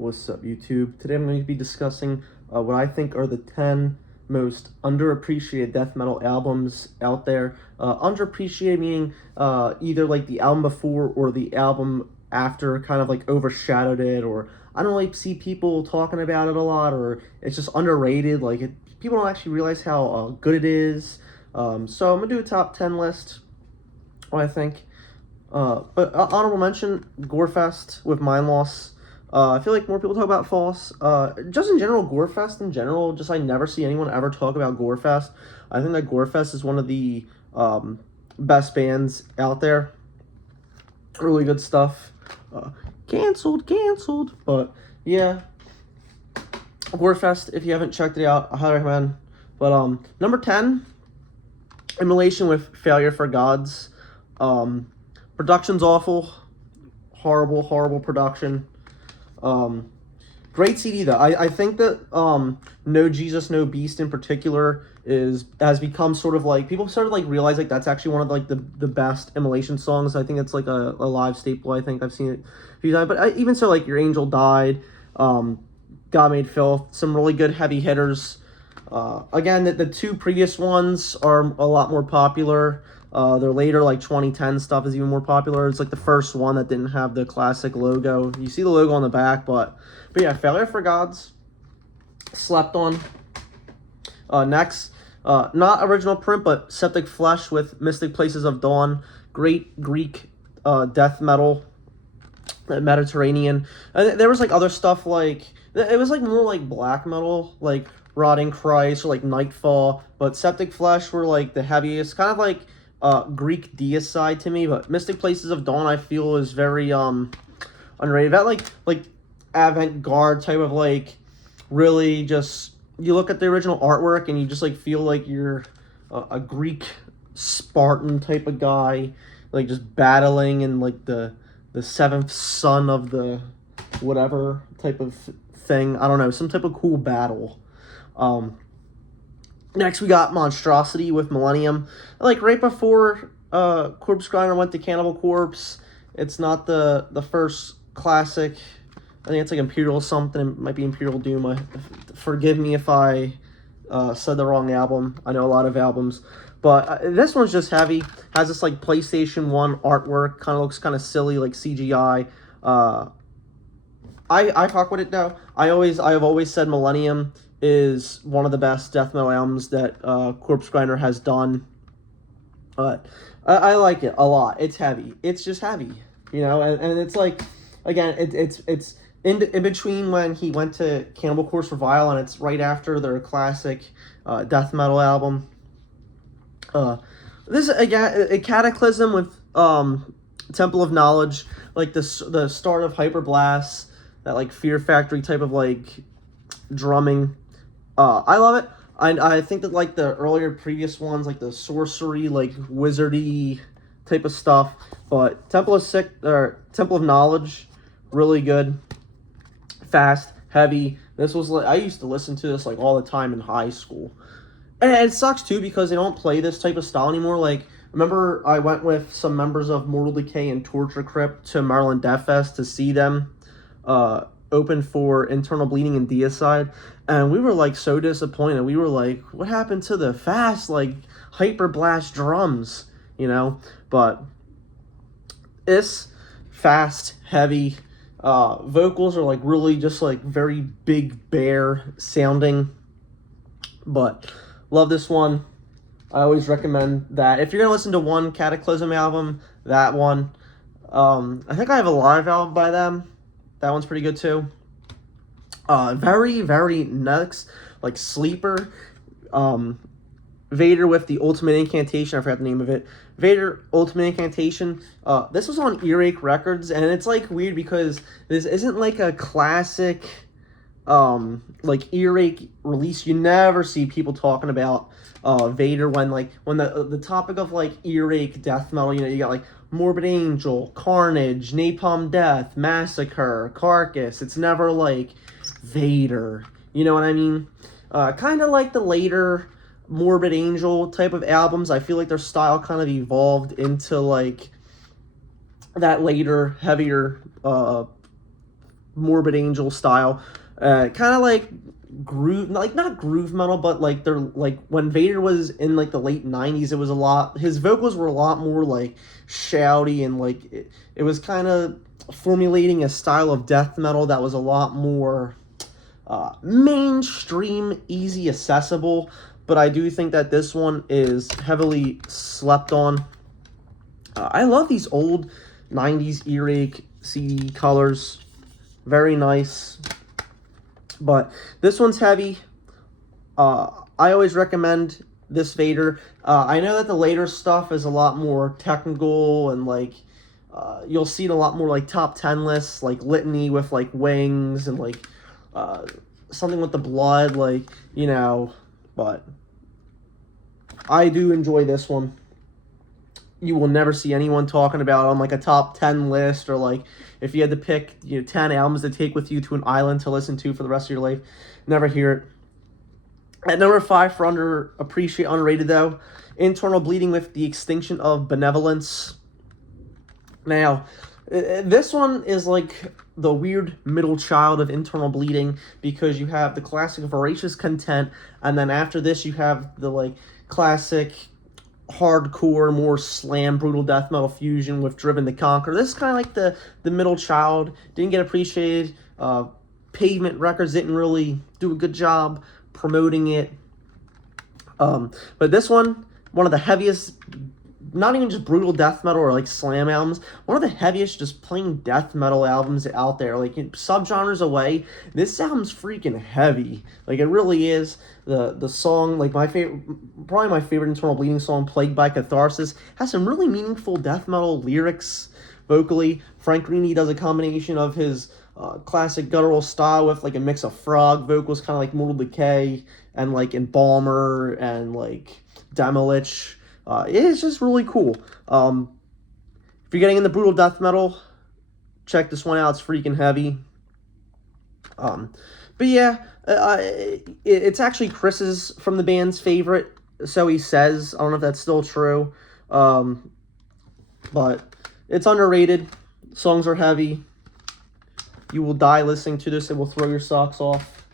What's up, YouTube? Today I'm going to be discussing what I think are the 10 most underappreciated death metal albums out there. Underappreciated meaning either like the album before or the album after kind of like overshadowed it, or I don't really see people talking about it a lot, or it's just underrated. People don't actually realize how good it is. So I'm going to do a top 10 list, what I think. But honorable mention, Gorefest with Mind Loss. I feel like more people talk about False. Just in general, Gorefest in general, just I never see anyone ever talk about Gorefest. I think that Gorefest is one of the best bands out there. Really good stuff. Canceled. But yeah, Gorefest, if you haven't checked it out, I highly recommend. But number 10, Immolation with Failure for Gods. Production's awful. Horrible production. Great CD though. I think that No Jesus, No Beast in particular has become sort of like, people started like realize like that's actually one of like the best Immolation songs. I think it's like a live staple. I think I've seen it a few times. But even so, like Your Angel Died, God Made Filth, some really good heavy hitters. Again, the two previous ones are a lot more popular. Their later, like 2010 stuff is even more popular. It's like the first one that didn't have the classic logo. You see the logo on the back, but yeah, Failure for Gods, slept on. Next, not original print, but Septic Flesh with Mystic Places of Dawn. Great Greek death metal, Mediterranean. There was like other stuff, like it was like more like black metal, like Rotting Christ or like Nightfall, but Septic Flesh were like the heaviest, kind of like Greek deicide to me. But Mystic Places of Dawn I feel is very underrated. That like avant-garde type of, like, really just, you look at the original artwork and you just like feel like you're a Greek Spartan type of guy, like just battling in like the seventh son of the whatever type of thing. I don't know, some type of cool battle. Next we got Monstrosity with Millennium. Like right before Corpse Grinder went to Cannibal Corpse. It's not the first classic. I think it's like Imperial something. It might be Imperial Doom. Forgive me if I said the wrong album. I know a lot of albums. But this one's just heavy. Has this like PlayStation 1 artwork. Kind of looks kind of silly, like CGI. I fuck with it though. I have always said Millennium is one of the best death metal albums that Corpse Grinder has done. But I like it a lot. It's heavy. It's just heavy, you know. And it's like, again, it's in between when he went to Cannibal Corpse Revival, and it's right after their classic death metal album. This again, a Cataclysm with Temple of Knowledge, like the start of Hyperblast, that like Fear Factory type of like drumming. I love it. I think that like the earlier previous ones, like the sorcery, like wizardy type of stuff, but Temple of Knowledge, really good, fast, heavy. This was like, I used to listen to this like all the time in high school, and it sucks too because they don't play this type of style anymore. Like, remember I went with some members of Mortal Decay and Torture Crypt to Maryland Death Fest to see them open for Internal Bleeding and Deicide, and we were like so disappointed. We were like, what happened to the fast, like hyperblast drums, you know? But it's fast, heavy, vocals are like really just like very big bear sounding, but love this one. I always recommend that if you're gonna listen to one Cataclysm album, that one. I think I have a live album by them. That one's pretty good too. Very next, like sleeper, Vader with the Ultimate Incantation. I forgot the name of it. Vader Ultimate Incantation. This was on Earache Records, and it's like weird because this isn't like a classic like Earache release. You never see people talking about Vader when the topic of like Earache death metal, you know, you got like Morbid Angel, Carnage, Napalm Death, Massacre, Carcass. It's never like Vader, you know what I mean? Kind of like the later Morbid Angel type of albums. I feel like their style kind of evolved into like that later, heavier Morbid Angel style, kind of like groove, like not groove metal, but like they're like when Vader was in like the late 90s, it was a lot, his vocals were a lot more like shouty, and like it was kind of formulating a style of death metal that was a lot more mainstream, easy accessible. But I do think that this one is heavily slept on. I love these old 90s earache CD colors. Very nice. But this one's heavy. I always recommend this Vader. I know that the later stuff is a lot more technical, and like you'll see it a lot more like top 10 lists, like Litany with like wings, and like something with the blood, like, you know. But I do enjoy this one. You will never see anyone talking about it on like a top 10 list, or like if you had to pick 10 albums to take with you to an island to listen to for the rest of your life. Never hear it. At number 5 for underappreciated, underrated though, Internal Bleeding with the Extinction of Benevolence. Now, this one is like the weird middle child of Internal Bleeding, because you have the classic Voracious Content, and then after this you have the like classic hardcore, more slam, brutal death metal fusion with Driven to Conquer. This is kind of like the middle child. Didn't get appreciated. Pavement Records didn't really do a good job promoting it. But this one of the heaviest, not even just brutal death metal or like slam albums, one of the heaviest just plain death metal albums out there. Like subgenres away, this album's freaking heavy. Like it really is. The song, like probably my favorite Internal Bleeding song, Plagued by Catharsis, has some really meaningful death metal lyrics vocally. Frank Rini does a combination of his classic guttural style with like a mix of frog vocals, kind of like Mortal Decay and like Embalmer and like Demolich. It's just really cool. If you're getting into brutal death metal, check this one out. It's freaking heavy. But yeah, it's actually Chris's from the band's favorite, so he says. I don't know if that's still true. But it's underrated. Songs are heavy. You will die listening to this. It will throw your socks off.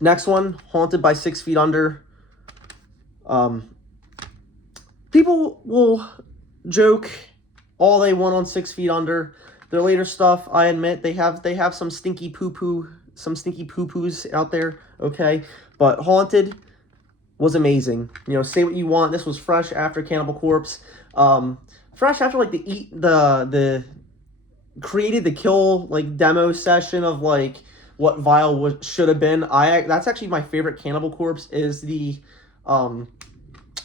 Next one, Haunted by 6 Feet Under. People will joke all they want on 6 Feet Under. Their later stuff, I admit, they have some stinky poo-poos out there, okay? But Haunted was amazing. Say what you want. This was fresh after Cannibal Corpse. Fresh after like the Created to Kill like demo session of like what Vile should have been. That's actually my favorite Cannibal Corpse, is the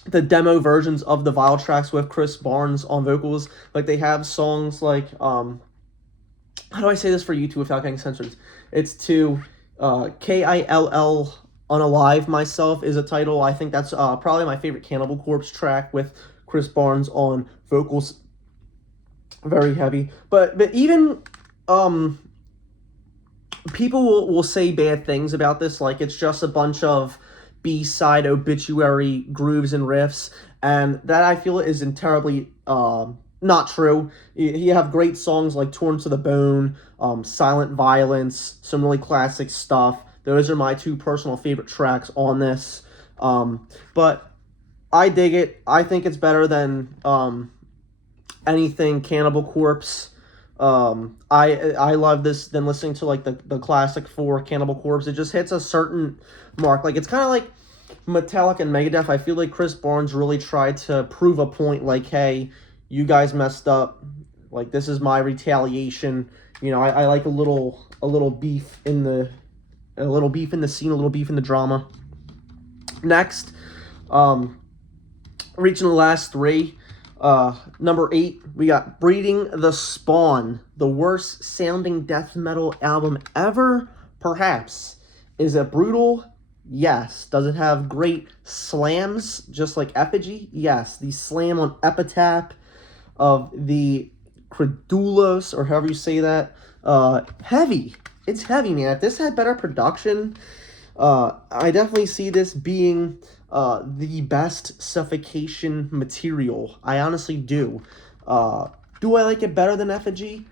demo versions of the Vile tracks with Chris Barnes on vocals. Like they have songs like how do I say this for YouTube without getting censored? It's to Kill Unalive Myself is a title. I think that's probably my favorite Cannibal Corpse track with Chris Barnes on vocals. Very heavy. But even people will say bad things about this, like it's just a bunch of B-side obituary grooves and riffs, and that I feel is entirely not true. You have great songs like Torn to the Bone, Silent Violence, some really classic stuff. Those are my 2 personal favorite tracks on this. But I dig it. I think it's better than anything Cannibal Corpse. I love this than listening to like the classic 4 Cannibal Corpse. It just hits a certain mark. Like it's kind of like Metallica and Megadeth. I feel like Chris Barnes really tried to prove a point, like, hey, you guys messed up. Like this is my retaliation. I like a little beef in the scene, a little beef in the drama. Next, reaching the last 3. Number 8, we got Breeding the Spawn, the worst sounding death metal album ever, perhaps. Is it brutal? Yes. Does it have great slams, just like Effigy? Yes. The slam on Epitaph of the Credulos, or however you say that, heavy. It's heavy, man. If this had better production, I definitely see this being the best Suffocation material. I honestly do. Do I like it better than Effigy?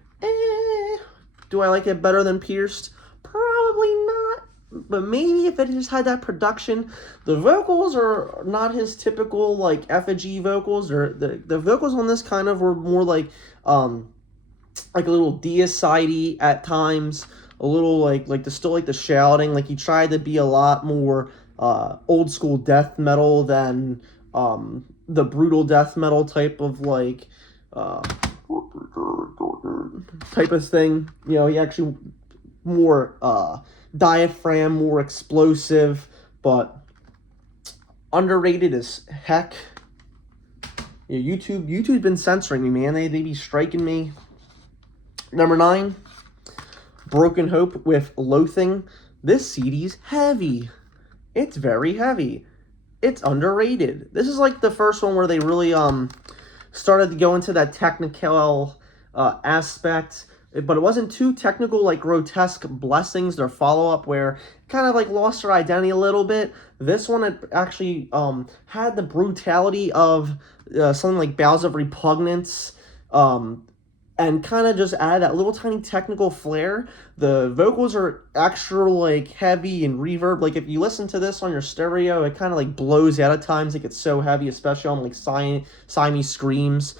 Do I like it better than Pierced? Probably not. But maybe if it just had that production. The vocals are not his typical like Effigy vocals. The vocals on this kind of were more like a little deicide at times. A little like the shouting. Like he tried to be a lot more old school death metal than the brutal death metal type of like type of thing. You know, he actually more diaphragm, more explosive, but underrated as heck. Yeah, YouTube's been censoring me, man. They be striking me. Number 9, Broken Hope with Loathing. This CD's heavy. It's very heavy. It's underrated. This is like the first one where they really started to go into that technical aspect, but it wasn't too technical like Grotesque Blessings, their follow-up, where it kind of like lost their identity a little bit. This one it actually had the brutality of something like Bowels of Repugnance, and kind of just add that little tiny technical flair. The vocals are extra like heavy and reverb. Like if you listen to this on your stereo, it kind of like blows out at times. It gets so heavy, especially on like Siamese Screams.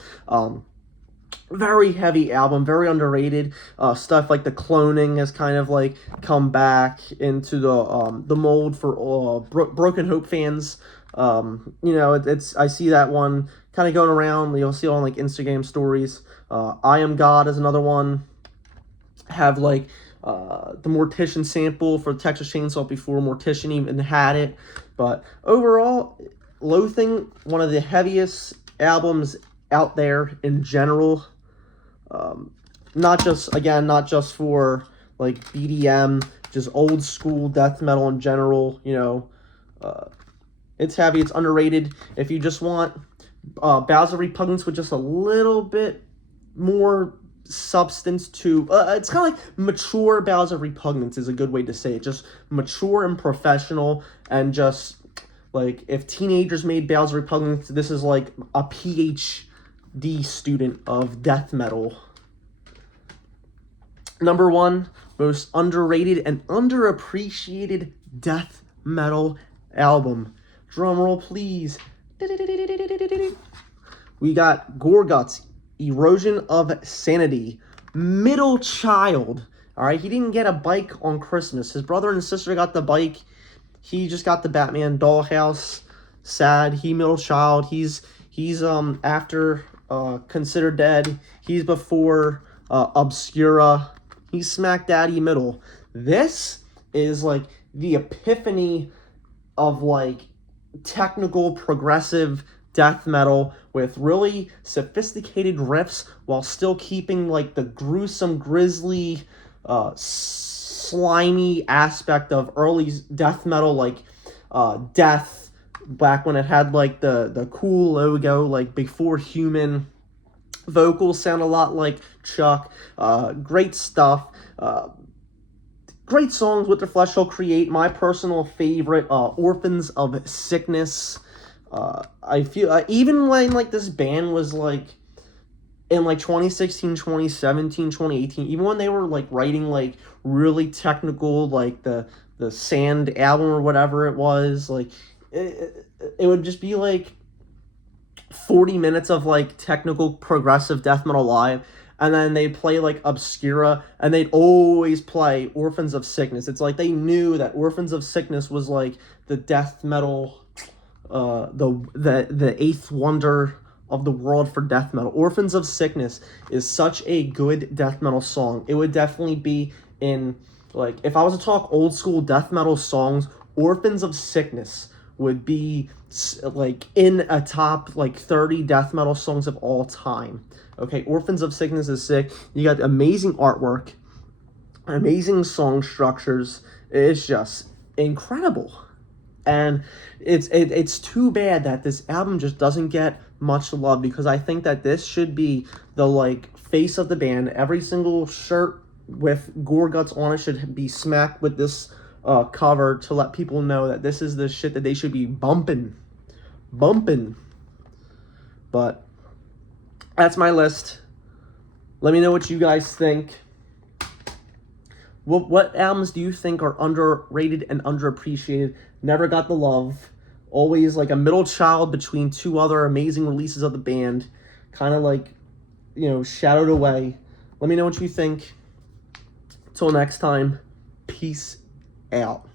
Very heavy album, very underrated. Stuff like the cloning has kind of like come back into the mold for Broken Hope fans. You know, it's I see that one kind of going around. You'll see it on like Instagram stories. I Am God is another one. Have like the Mortician sample for Texas Chainsaw before Mortician even had it. But overall, Loathing, one of the heaviest albums out there in general. Not just for like BDM, just old school death metal in general. You know, it's heavy, it's underrated. If you just want Bowels of Repugnance with just a little bit more substance to it's kind of like mature Bowels of Repugnance is a good way to say it. Just mature and professional, and just like if teenagers made Bowels of Repugnance, this is like a PhD student of death metal. Number 1, most underrated and underappreciated death metal album. Drum roll, please. We got Gorguts, Erosion of Sanity. Middle child. Alright, he didn't get a bike on Christmas. His brother and sister got the bike. He just got the Batman dollhouse. Sad. He middle child. He's after Considered Dead. He's before Obscura. He's smack daddy middle. This is like the epiphany of like technical progressive death metal with really sophisticated riffs while still keeping like the gruesome, grisly, slimy aspect of early death metal, like Death, back when it had like the cool logo, like before Human. Vocals sound a lot like Chuck. Great stuff. Great songs. With the Flesh Shall Create. My personal favorite, Orphans of Sickness. I feel even when like this band was like in like 2016, 2017, 2018, even when they were like writing like really technical, like the Sand album or whatever it was, like it would just be like 40 minutes of like technical progressive death metal live, and then they'd play like Obscura, and they'd always play Orphans of Sickness. It's like they knew that Orphans of Sickness was like the death metal, the eighth wonder of the world for death metal. Orphans of Sickness is such a good death metal song. It would definitely be in, like, if I was to talk old school death metal songs, Orphans of Sickness would be like in a top like 30 death metal songs of all time. Okay, Orphans of Sickness is sick. You got amazing artwork, amazing song structures. It's just incredible. And it's too bad that this album just doesn't get much love, because I think that this should be the like face of the band. Every single shirt with Gorguts on it should be smacked with this cover to let people know that this is the shit that they should be bumping. But that's my list. Let me know what you guys think. What albums do you think are underrated and underappreciated? Never got the love. Always like a middle child between two other amazing releases of the band. Kind of like, shadowed away. Let me know what you think. Till next time, peace out.